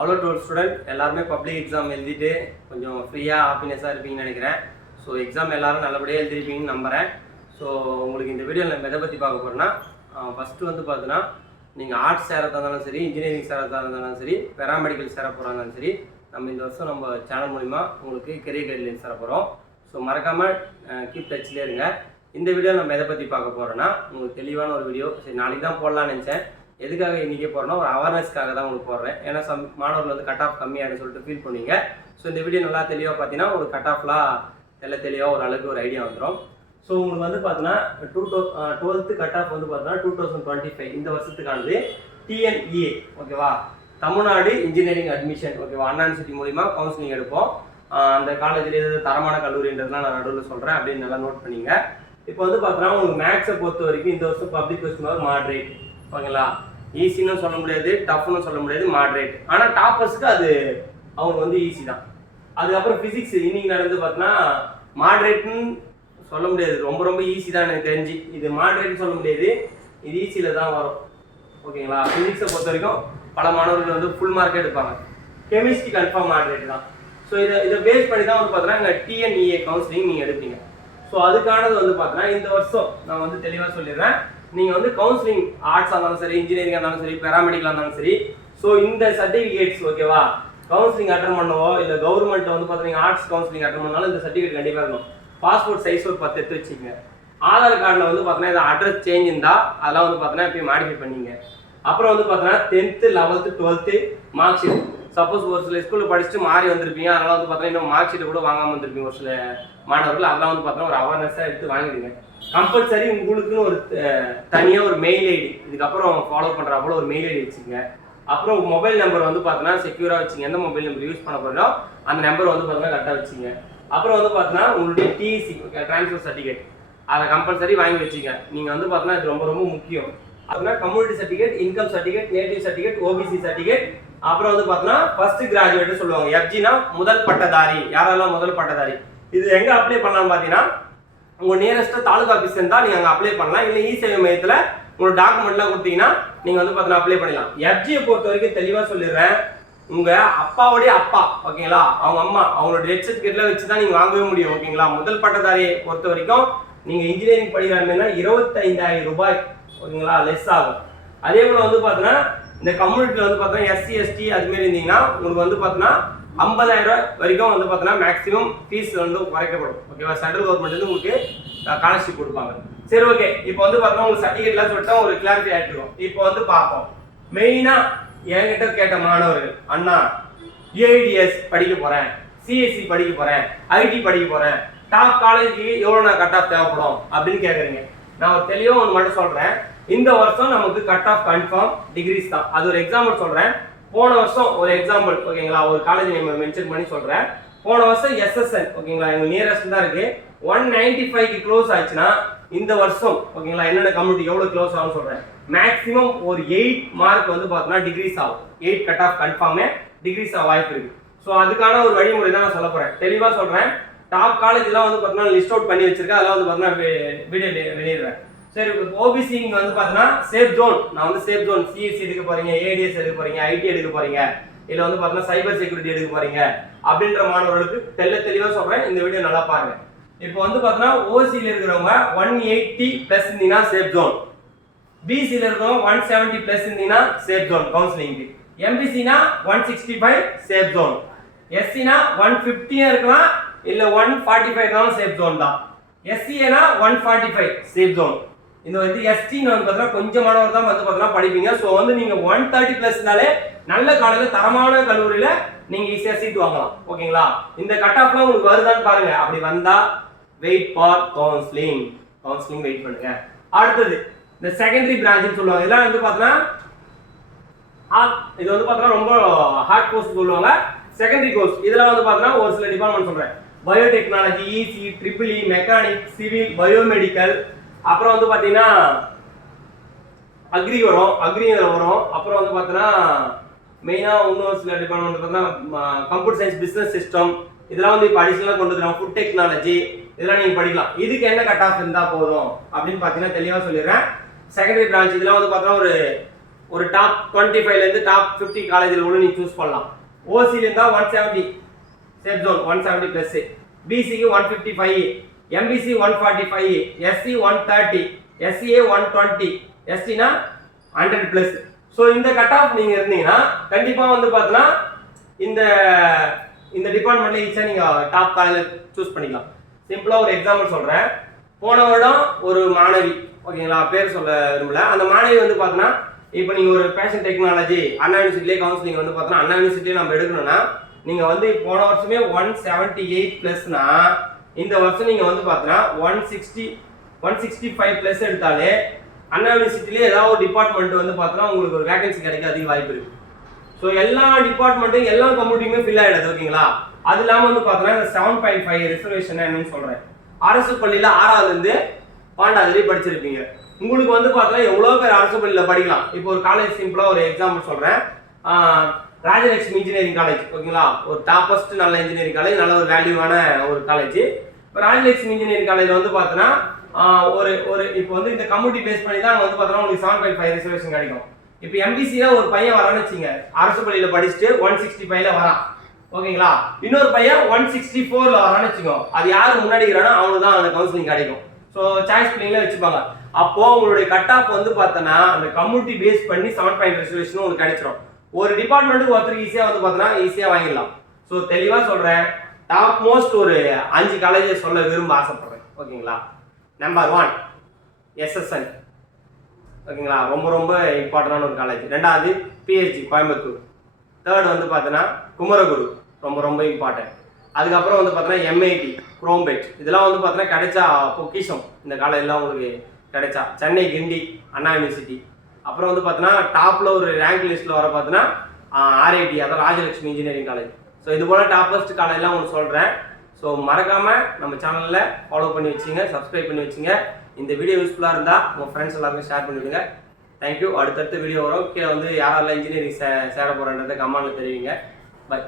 அவ்வளோ twelfth student எல்லாருமே public exam எழுதிட்டு கொஞ்சம் ஃப்ரீயாக ஹாப்பினஸாக இருப்பீங்கன்னு நினைக்கிறேன். ஸோ எக்ஸாம் எல்லாரும் நல்லபடியாக எழுதிருப்பீங்கன்னு நம்புகிறேன் ஸோ உங்களுக்கு இந்த வீடியோவில் நம்ம எதை பற்றி பார்க்க போகிறோன்னா ஃபஸ்ட்டு வந்து பார்த்தீங்கன்னா நீங்கள் ஆர்ட்ஸ் சேரத்தாக இருந்தாலும் சரி இன்ஜினியரிங் சேரத்தாக இருந்தாலும் சரி பேராமெடிக்கல் சேர போகிறாங்களும் சரி நம்ம இந்த வருஷம் நம்ம சேனல் மூலிமா உங்களுக்கு கெரியர் கைட்லைன்ஸ் தர போகிறோம் ஸோ மறக்காமல் கீப் டச்சிலே இருங்க. இந்த வீடியோ நம்ம எதை பற்றி பார்க்க போகிறோன்னா உங்களுக்கு தெளிவான ஒரு வீடியோ சரி நாளைக்கு தான் போடலான்னு நினச்சேன். எதுக்காக இன்றைக்கே போகிறேன்னா ஒரு அவேர்னஸ்க்காக தான் உங்களுக்கு போடுறேன். ஏன்னா சம் மாணவர்கள் வந்து கட் ஆஃப் கம்மியாகிடும் சொல்லிட்டு ஃபீல் பண்ணுவீங்க ஸோ இந்த வீடியோ நல்லா தெளிவாக பார்த்தீங்கன்னா ஒரு கட் ஆஃப்லாம் தெல்ல தெளிவாக ஒரு அளவுக்கு ஒரு ஐடியா வந்துடும் ஸோ உங்களுக்கு வந்து பார்த்தீங்கன்னா to to twelfth cut off வந்து பார்த்தீங்கன்னா டூ தௌசண்ட் டுவெண்ட்டி ஃபைவ் இந்த வருஷத்துக்கானது டிஎன்இஏ ஓகேவா? தமிழ்நாடு இன்ஜினியரிங் அட்மிஷன் ஓகேவா? அண்ணா யூனிவர்சிட்டி மூலிமா கவுன்சிலிங் எடுப்போம். அந்த காலேஜில் எது தரமான கல்லூரின்றதுலாம் நான் நடுவில் சொல்கிறேன் அப்படின்னு நல்லா நோட் பண்ணிங்க. இப்போ வந்து பார்த்தீங்கன்னா உங்களுக்கு மேக்ஸை பொறுத்த வரைக்கும் இந்த வருஷம் பப்ளிக் கொஸ்டின் மாட்ரேட் ஓகேங்களா? ஈஸின்னு சொல்ல முடியாது டஃப்னு சொல்ல முடியாது மாட்ரேட் ஆனால் டாப்பர்ஸ்க்கு அது அவங்க வந்து ஈஸி தான். அதுக்கப்புறம் ஃபிசிக்ஸ் இன்னைக்கு நடந்து பார்த்தீங்கன்னா மாட்ரேட்னு சொல்ல முடியாது. ரொம்ப ரொம்ப ஈஸி தான் எனக்கு தெரிஞ்சு. இது மாட்ரேட்னு சொல்ல முடியாது. இது ஈஸியில் தான் வரும். ஓகேங்களா? ஃபிசிக்ஸை பொறுத்த வரைக்கும் பல மாணவர்கள் வந்து ஃபுல் மார்க் எடுப்பாங்க. கெமிஸ்ட்ரி கன்ஃபார்ம் மாட்ரேட் தான். ஸோ இதை இதை பேஸ் பண்ணி தான் வந்து பார்த்தீங்கன்னா இங்கே டிஎன்இஏ கவுன்சிலிங் நீங்கள் எடுப்பீங்க. ஸோ அதுக்கானது வந்து பார்த்தீங்கன்னா இந்த வருஷம் நான் வந்து தெளிவாக சொல்லிடுறேன். நீங்கள் வந்து கவுன்சிலிங் ஆர்ட்ஸாக இருந்தாலும் சரி இன்ஜினியரிங்காக இருந்தாலும் சரி பேராமெடிக்கலாக இருந்தாலும் சரி ஸோ இந்த சர்டிஃபிகேட்ஸ் ஓகேவா கவுன்சிலிங் அட்டன் பண்ணவோ இல்லை கவர்மெண்ட் வந்து பார்த்தீங்கன்னா ஆர்ட்ஸ் கவுன்சிலிங் அட்டன் பண்ணாலும் இந்த சர்டிஃபிகேட் கண்டிப்பாக இருக்கும் பாஸ்போர்ட் சைஸ் ஒரு பத்து எடுத்து வச்சுக்கங்க. ஆதார் கார்டில் வந்து பார்த்தீங்கன்னா இது அட்ரஸ் சேஞ்ச் இருந்தால் அதெல்லாம் வந்து பார்த்தீங்கன்னா இப்போ மாடிஃபை பண்ணிங்க. அப்புறம் வந்து பார்த்தீங்கன்னா tenth eleventh twelfth mark sheet suppose ஒரு சில ஸ்கூலில் படிச்சுட்டு மாறி வந்திருப்பீங்க. அதனால் வந்து பார்த்தீங்கன்னா இன்னும் மார்க் கூட வாங்காமல் வந்திருப்பீங்க ஒரு சில மாணவர்கள். அதெல்லாம் வந்து பார்த்தோன்னா ஒரு அவேர்னஸாக எடுத்து வாங்கிடுங்க. கம்பல்சரி உங்களுக்குன்னு ஒரு தனியாக ஒரு மெயில் ஐடி இதுக்கப்புறம் ஃபாலோ பண்ணுற அவ்வளோ ஒரு மெயில் ஐடி வச்சுங்க அப்புறம் மொபைல் நம்பர் வந்து பார்த்தீங்கன்னா செக்யூராக வச்சுங்க எந்த மொபைல் நம்பர் யூஸ் பண்ண போகிறோம் அந்த நம்பர் வந்து பார்த்தீங்கன்னா கரெக்டாக வச்சுங்க அப்புறம் வந்து பார்த்தீங்கன்னா உங்களுடைய டிசி ட்ரான்ஸ்ஃபர் சர்டிஃபிகேட் அதை கம்பல்சரி வாங்கி வச்சுங்க நீங்கள் வந்து பார்த்தீங்கன்னா இது ரொம்ப ரொம்ப முக்கியம். அப்படின்னா community certificate income certificate native certificate OBC certificate அப்புறம் வந்து பார்த்தீங்கன்னா ஃபர்ஸ்ட் கிராஜுவேட் சொல்லுவாங்க. எஃப்ஜினா முதல் பட்டதாரி. யாரெல்லாம் முதல் பட்டதாரி? இது எங்கே அப்ளை பண்ணலாம்னு பார்த்தீங்கன்னா உங்கள் நியரஸ்ட் தாலுகா ஆஃபீஸ் இருந்தால் நீங்கள் அங்கே அப்ளை பண்ணலாம். இல்லை இ சேவை மையத்தில் உங்களோட டாக்குமெண்ட்லாம் கொடுத்தீங்கன்னா நீங்கள் வந்து பார்த்தீங்கன்னா அப்ளை பண்ணலாம் எஃப்ஜியை பொறுத்த வரைக்கும் தெளிவாக சொல்லிடுறேன். உங்கள் அப்பாவுடைய அப்பா ஓகேங்களா? அவங்க அம்மா அவங்களோட டெத் சர்டிஃபிகேட்ல வச்சு தான் நீங்கள் வாங்கவே முடியும் ஓகேங்களா? முதல் பட்டதாரியை பொறுத்த வரைக்கும் நீங்கள் இன்ஜினியரிங் படிக்கிறாங்கன்னா இருபத்தைந்தாயிரம் ரூபாய் ஓகேங்களா? லெஸ் ஆகும். அதே போல் வந்து பார்த்தீங்கன்னா இந்த கம்யூனிட்டியில் வந்து பார்த்தீங்கன்னா எஸ்சி எஸ்டி அதுமாரி இருந்தீங்கன்னா உங்களுக்கு வந்து பார்த்தீங்கன்னா ஐம்பதாயிரம் ரூபாய் வரைக்கும் வந்து பார்த்தீங்கன்னா மேக்ஸிமம் ஃபீஸ் வந்து குறைக்கப்படும். ஓகேவா சென்ட்ரல் கவர்மெண்ட் வந்து உங்களுக்கு ஸ்காலர்ஷிப் கொடுப்பாங்க. சரி ஓகே இப்போ வந்து பார்த்தீங்கன்னா உங்களுக்கு சர்டிஃபிகேட்லாம் சொல்லிட்டு ஒரு கிளாரிட்டி ஆகிடுவோம் இப்போ வந்து பார்ப்போம் மெயினாக என்கிட்ட கேட்ட மாணவர்கள் அண்ணா ஏஐடிஎஸ் படிக்க போகிறேன் சிஎஸ்சி படிக்க போகிறேன் ஐடி படிக்க போகிறேன் டாப் காலேஜுக்கு எவ்வளோ நான் கட் ஆஃப் தேவைப்படும்? அப்படின்னு கேட்குறீங்க நான் ஒரு தெளிவாக ஒன்று மட்டும் சொல்கிறேன் இந்த வருஷம் நமக்கு கட் ஆஃப் கன்ஃபார்ம் டிகிரிஸ் தான். அது ஒரு எக்ஸாம்பிள் சொல்கிறேன் போன வருஷம் ஒரு எக்ஸாம்பிள் ஓகேங்களா ஒரு காலேஜ் நேம் மென்ஷன் பண்ணி சொல்கிறேன் போன வருஷம் எஸ்எஸ்என் ஓகேங்களா எங்க நியரஸ்ட் தான் இருக்கு. ஒன் நைன்டி ஃபைவ்க்கு க்ளோஸ் ஆச்சுன்னா இந்த வருஷம் ஓகேங்களா என்னென்ன கம்யூனிட்டி எவ்வளோ க்ளோஸ் ஆகும்னு சொல்கிறேன் மேக்ஸிமம் ஒரு எயிட் மார்க் வந்து பார்த்தோன்னா டிகிரிஸ் ஆகும். எயிட் கட் ஆஃப் கன்ஃபார்மே டிகிரிஸ் ஆக வாய்ப்பு இருக்கு. ஸோ அதுக்கான ஒரு வழிமுறை தான் நான் சொல்ல போகிறேன் தெளிவாக சொல்கிறேன் டாப் காலேஜ்லாம் வந்து பார்த்தீங்கன்னா லிஸ்ட் அவுட் பண்ணி வச்சிருக்கேன். அதெல்லாம் வந்து பார்த்தீங்கன்னா வீடியோ வெளியிடுறேன். சரி ஓபிசி இங்க வந்து பார்த்தீங்கன்னா சேஃப் ஜோன் நான் வந்து சேஃப் ஜோன் சிஎஸ்சி எடுக்க போறீங்க ஏடிஎஸ் எடுக்க போறீங்க ஐடி எடுக்க போறீங்க. இல்ல வந்து பார்த்தீங்கன்னா சைபர் செக்யூரிட்டி எடுக்க போறீங்க. அப்படின்ற மாணவர்களுக்கு தெல்ல தெளிவாக சொல்றேன். இந்த வீடியோ நல்லா பாருங்க. இப்போ வந்து பார்த்தீங்கன்னா ஓசியில் இருக்கிறவங்க ஒன் எயிட்டி பிளஸ் இருந்தீங்கன்னா சேஃப் ஜோன் பிசியில் இருக்கிறவங்க ஒன் செவன்ட்டி பிளஸ் இருந்தீங்கன்னா சேஃப் ஜோன் கவுன்சிலிங்க்கு எம்பிசினா one sixty five safe zone எஸ்சினா one ஃபிஃப்டியாக இருக்கலாம் இல்லை ஒன் ஃபார்ட்டி ஃபைவ் இருந்தாலும் சேஃப் ஜோன் தான் எஸ்சிஏனா one forty five safe zone இந்த வந்து எஸ்டின்னு வந்து பார்த்தீங்கன்னா கொஞ்சமானவர் மாணவர் தான் வந்து பார்த்தீங்கன்னா படிப்பீங்க. ஸோ வந்து நீங்கள் ஒன் தேர்ட்டி ப்ளஸ்னாலே நல்ல காலேஜில் தரமான கல்லூரியில் நீங்கள் ஈஸியாக சீட் வாங்கலாம். ஓகேங்களா? இந்த கட் ஆஃப்லாம் உங்களுக்கு வருதான்னு பாருங்க. அப்படி வந்தால் wait for counselling counselling wait பண்ணுங்க. அடுத்தது இந்த செகண்டரி பிரான்ச்னு சொல்லுவாங்க. இதெல்லாம் வந்து பார்த்தீங்கன்னா இது வந்து பார்த்தீங்கன்னா ரொம்ப ஹார்ட் கோர்ஸ் சொல்லுவாங்க. செகண்டரி கோர்ஸ் இதெல்லாம் வந்து பார்த்தீங்கன்னா ஒரு சில டிபார்ட்மெண்ட் சொல்கிறேன் biotechnology EC triple E mechanic civil biomedical அப்புறம் வந்து பார்த்தீங்கன்னா அக்ரி வரும் அக்ரி வரும். அப்புறம் வந்து பார்த்தீங்கன்னா மெயினாக இன்னும் சில டிபார்ட்மெண்ட் பார்த்தீங்கன்னா கம்ப்யூட்டர் சயின்ஸ் பிஸ்னஸ் சிஸ்டம் இதெல்லாம் வந்து இப்போ அடிஷனலாக கொண்டு வந்துடும் ஃபுட் டெக்னாலஜி இதெல்லாம் நீங்கள் படிக்கலாம். இதுக்கு என்ன கட் ஆஃப் இருந்தால் போதும்? அப்படின்னு பார்த்தீங்கன்னா தெளிவாக சொல்லிடுறேன். செகண்டரி பிரான்ச் இதெல்லாம் வந்து பார்த்தீங்கன்னா ஒரு ஒரு டாப் டுவெண்ட்டி ஃபைவ்லேருந்து டாப் ஃபிஃப்டி காலேஜில் கூட நீங்கள் சூஸ் பண்ணலாம். ஓசியில் இருந்தால் one seventy safe zone one seventy plus பிசிக்கு one fifty five MBC one forty five SC one thirty SCA one twenty எஸ்டினா hundred plus so இந்த கட் ஆஃப் நீங்கள் இருந்தீங்கன்னா கண்டிப்பாக வந்து பார்த்தீங்கன்னா இந்த இந்த டிபார்ட்மெண்ட்டில் ஈஸியாக நீங்கள் டாப் காலேஜில் சூஸ் பண்ணிக்கலாம். சிம்பிளாக ஒரு எக்ஸாம்பிள் சொல்கிறேன் போன வருடம் ஒரு மாணவி ஓகேங்களா பேர் சொல்ல விரும்பல. அந்த மாணவி வந்து பார்த்தீங்கன்னா இப்போ நீங்கள் ஒரு ஃபேஷன் டெக்னாலஜி அண்ணா யூனிவர்சிட்டிலே கவுன்சிலிங் வந்து பார்த்தோன்னா அண்ணா யூனிவர்சிட்டியே நம்ம எடுக்கணும்னா நீங்கள் வந்து போன வருஷமே ஒன் செவன்ட்டி எயிட் ப்ளஸ்னா இந்த வருஷம் நீங்கள் வந்து பார்த்தீங்கன்னா one sixty one sixty five plus எடுத்தாலே அண்ணா யூனிவர்சிட்டிலே ஏதாவது ஒரு டிபார்ட்மெண்ட் வந்து பார்த்தோன்னா உங்களுக்கு ஒரு வேகன்சி கிடைக்க அதிக வாய்ப்பு இருக்குது ஸோ எல்லா டிபார்ட்மெண்ட்டும் எல்லா கம்யூனிட்டியுமே ஃபில் ஆகிடுது ஓகேங்களா அது இல்லாமல் வந்து பார்த்தோன்னா இந்த செவன் பாயிண்ட் ஃபைவ் ரிசர்வேஷன் என்னன்னு சொல்கிறேன் அரசு பள்ளியில் ஆறாவதுலேருந்து பன்னெண்டாவது வரையும் படிச்சிருப்பீங்க. உங்களுக்கு வந்து பார்த்தோன்னா எவ்வளோ பேர் அரசு பள்ளியில் படிக்கலாம்? இப்போ ஒரு காலேஜ் சிம்பிளாக ஒரு எக்ஸாம்பிள் சொல்கிறேன் ராஜலட்சுமி இன்ஜினியரிங் காலேஜ் ஓகேங்களா ஒரு டாப்பஸ்ட் நல்ல இன்ஜினியரிங் காலேஜ் நல்ல ஒரு வேல்யூவான ஒரு காலேஜ் இப்போ ராஜலட்சுமி இன்ஜினியரிங் காலேஜ் வந்து பார்த்தோன்னா ஒரு ஒரு இப்போ வந்து இந்த கம்யூனிட்டி பேஸ் பண்ணி தான் வந்து பார்த்தோன்னா உங்களுக்கு செவன் பாயிண்ட் ஃபைவ் ரிசர்வேஷன் கிடைக்கும். இப்போ எம்பிசியில் ஒரு பையன் வரான்னு வச்சுங்க அரசு பள்ளியில் படிச்சுட்டு ஒன் சிக்ஸ்டி ஃபைவ்ல வரான். ஓகேங்களா இன்னொரு பையன் ஒன் சிக்ஸ்டி ஃபோரில் வரான்னு வச்சுக்கோ அது யார் முன்னாடி இருக்கிறானோ அவனுக்கு தான் அந்த கவுன்சிலிங் கிடைக்கும். ஸோ சாய்ஸ் பிள்ளைங்களே வச்சுப்பாங்க. அப்போது உங்களுடைய கட் ஆஃப் வந்து பார்த்தோன்னா அந்த கம்யூனிட்டி பேஸ் பண்ணி செவன் பாயிண்ட் ரிசர்வேஷன் உங்களுக்கு கிடைச்சிரும். ஒரு டிபார்ட்மெண்ட்டுக்கு ஒருத்தருக்கு ஈஸியாக வந்து பார்த்தோன்னா ஈஸியாக வாங்கிடலாம். ஸோ தெளிவாக சொல்கிறேன் டாப் மோஸ்ட் ஒரு அஞ்சு காலேஜை சொல்ல விரும்ப ஆசைப்படுறேன். ஓகேங்களா? நம்பர் ஒன் எஸ்எஸ்என் ஓகேங்களா? ரொம்ப ரொம்ப இம்பார்ட்டண்டான ஒரு காலேஜ் ரெண்டாவது பிஹெச்டி கோயம்புத்தூர். தேர்ட் வந்து பார்த்தோன்னா குமரகுரு. ரொம்ப ரொம்ப இம்பார்ட்டன்ட் அதுக்கப்புறம் வந்து பார்த்தோன்னா எம்ஐடி குரோம்பெட் இதெல்லாம் வந்து பார்த்தோன்னா கிடைச்சா பொக்கிஷம். இந்த காலேஜ்லாம் உங்களுக்கு கிடைச்சா. சென்னை கிண்டி அண்ணா யூனிவர்சிட்டி அப்புறம் வந்து பார்த்தோன்னா டாப்பில் ஒரு ரேங்க் லிஸ்ட்டில் வர பார்த்தோன்னா ஆர்ஐடி அதாவது ராஜலட்சுமி இன்ஜினியரிங் காலேஜ் ஸோ இது போல் டாப்பஸ்ட் காலேஜ்லாம் உங்களுக்கு சொல்கிறேன் ஸோ மறக்காமல் நம்ம சேனலில் ஃபாலோ பண்ணி வச்சுங்க சப்ஸ்கிரைப் பண்ணி வச்சுங்க. இந்த வீடியோ யூஸ்ஃபுல்லாக இருந்தால் உங்கள் ஃப்ரெண்ட்ஸ் எல்லாருமே ஷேர் பண்ணிவிடுங்க தேங்க்யூ அடுத்தடுத்த வீடியோ வரும். கீழே வந்து யாரெல்லாம் இன்ஜினியரிங் சே சேர போகிறேன்றதை கமெண்ட்டில் தெரிவிங்க. பை